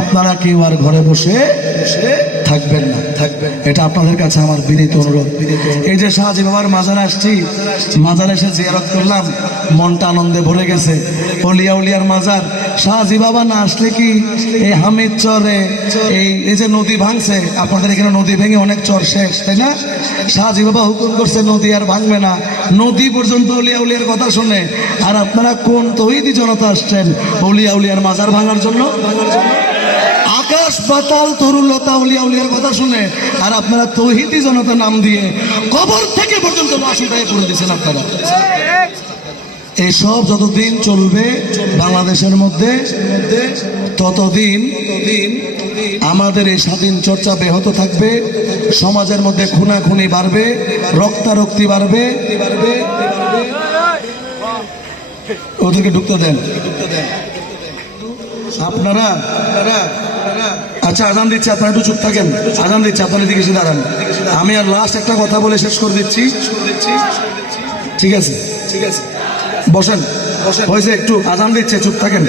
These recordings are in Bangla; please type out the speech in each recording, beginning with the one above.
আপনারা কেউ আর ঘরে বসে থাকবেন না, এটা আপনাদের কাছে আমার বিনীত অনুরোধ। এই যে শাহজি বাবার মাজারে আসছি, মাজারে এসে জিয়ারত করলাম, মনটা আনন্দে ভরে গেছে। অলিয়া উলিয়ার মাজার, শাহজি বাবা না আসলে কি এই হামিদ চরে এই যে নদী ভাঙছে, আপনাদের এখানে নদী ভেঙে অনেক চর শেষ, তাই না? শাহজি বাবা হুকুম করছে নদী আর ভাঙবে না, নদী পর্যন্ত অলিয়া উলিয়ার কথা শুনে। আর আপনারা কোন তৌহিদি জনতা আসছেন অলিয়া উলিয়ার মাজার ভাঙার জন্য? আকাশ পাতাল তরুলতা উলিয়া উলিয়ার কথা শুনে, আর আপনারা তৌহিদি জনতা নাম দিয়ে কবর থেকে পর্যন্ত লাশ উঠায় পড়ে দিচ্ছেন আপনারা। এইসব যতদিন চলবে বাংলাদেশের মধ্যে, ততদিন আমাদের এই স্বাধীন চর্চা ব্যাহত থাকবে, সমাজের মধ্যে খুনাখুনি বাড়বে, রক্তারক্তি বাড়বে। ওদেরকে ঢুকতে দেন আপনারা। আচ্ছা, আজান দিচ্ছে, আপনারা একটু চুপ থাকেন। আজান দিচ্ছে, আপনারা এদিকে এসে দাঁড়ান। আমি আর লাস্ট একটা কথা বলে শেষ করে দিচ্ছি, ঠিক আছে? বসেন, হয়েছে, একটু আজান দিচ্ছে, চুপ থাকেন।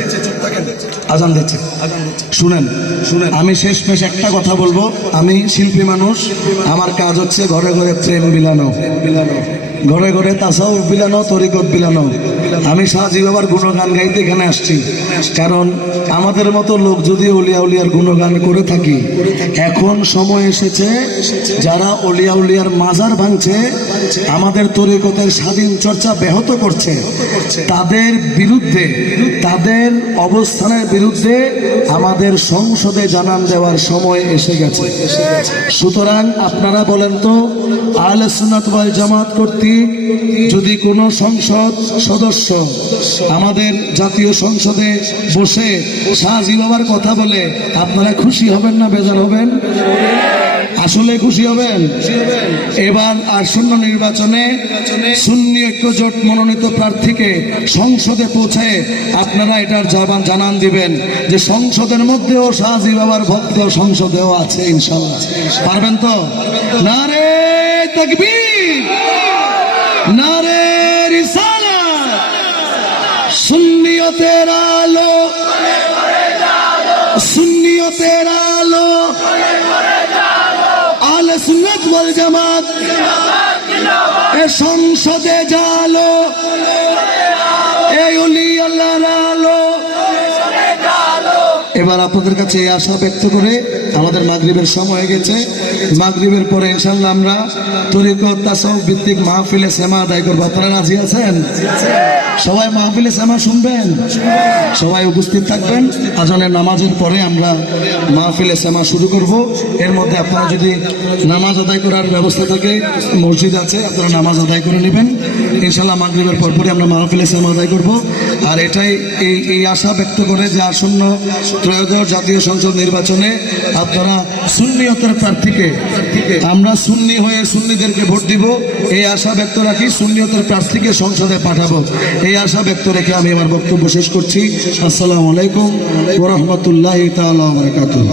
আজান দিচ্ছে, শুনেন। আমি শেষ পেশ একটা কথা বলবো। আমি শিল্পী মানুষ, আমার কাজ হচ্ছে ঘরে ঘরে প্রেম বিলানো, ঘরে ঘরে তাসাউফ বিলানো, তরিকত বিলানো। আমি শাহজি বাবার গুণগান গাইতে এখানে আসছি, কারণ আমাদের মতো লোক যদি অলিয়া উলিয়ার গুণগান করে থাকি, এখন সময় এসেছে যারা অলিয়া উলিয়ার মাজার ভাঙছে, আমাদের তরিকতের স্বাধীন চর্চা ব্যাহত করছে, তাদের বিরুদ্ধে, তাদের অবস্থানের বিরুদ্ধে আমাদের সংসদে জানান দেওয়ার সময় এসে গেছে। সুতরাং আপনারা বলেন তো, আহলে সুন্নাত ওয়াল জামাত কর্তৃক যদি কোনো সংসদ সদস্য আমাদের জাতীয় সংসদে বসে শাহজি বাবার কথা বলে, আপনারা খুশি হবেন না বেজার হবেন? আসলে খুশি হবেন? এবার আসন্ন নির্বাচনে সুন্নি ঐক্য জোট মনোনীত প্রার্থীকে সংসদে পৌঁছে আপনারা এটার জবান জানান দিবেন যে সংসদের মধ্যেও শাহজি বাবার ভক্ত সংসদেও আছে ইনশাআল্লাহ। পারবেন তো? নারে তাকবীর, নারে রিসালাত, সুন্নিয়তের আলো, সুন্নিয়তের আলো, আহলে সুন্নাত ওয়াল জামাত এ সংসদে জালো, এই ওলি আল্লাহর আলো। এবার আপনাদের কাছে এই আশা ব্যক্ত করে আমাদের মাগরিবের সময় হয়ে গেছে। মাগরিবের পরে ইনশাআল্লাহ আমরা তরিকত তাসাউফ ভিত্তিক মাহফিলে সেমা আদায় করবো। আপনারা রাজি আছেন? সবাই মাহফিলে সেমা শুনবেন, সবাই উপস্থিত থাকবেন। আজানের নামাজের পরে আমরা মাহফিলে সেমা শুরু করব। এর মধ্যে আপনারা যদি নামাজ আদায় করার ব্যবস্থা থাকে, মসজিদ আছে, আপনারা নামাজ আদায় করে নেবেন। ইনশাআল্লাহ মাগরিবের পরপরই আমরা মাহফিলে সেমা আদায় করব। আর এটাই এই আশা ব্যক্ত করে যে আসন্ন ত্রয়োদশ জাতীয় সংসদ নির্বাচনে আপনারা সুন্নিয়তের প্রার্থীকে, আমরা সুন্নি হয়ে সুন্নিদেরকে ভোট দিব, এই আশা ব্যক্ত রাখি। সুন্নিয়তের প্রার্থীকে সংসদে পাঠাবো, এই আশা ব্যক্ত রেখে আমি আমার বক্তব্য শেষ করছি। আসসালামু আলাইকুম ওয়া রাহমাতুল্লাহি তাআলা ওয়া বারাকাতুহু।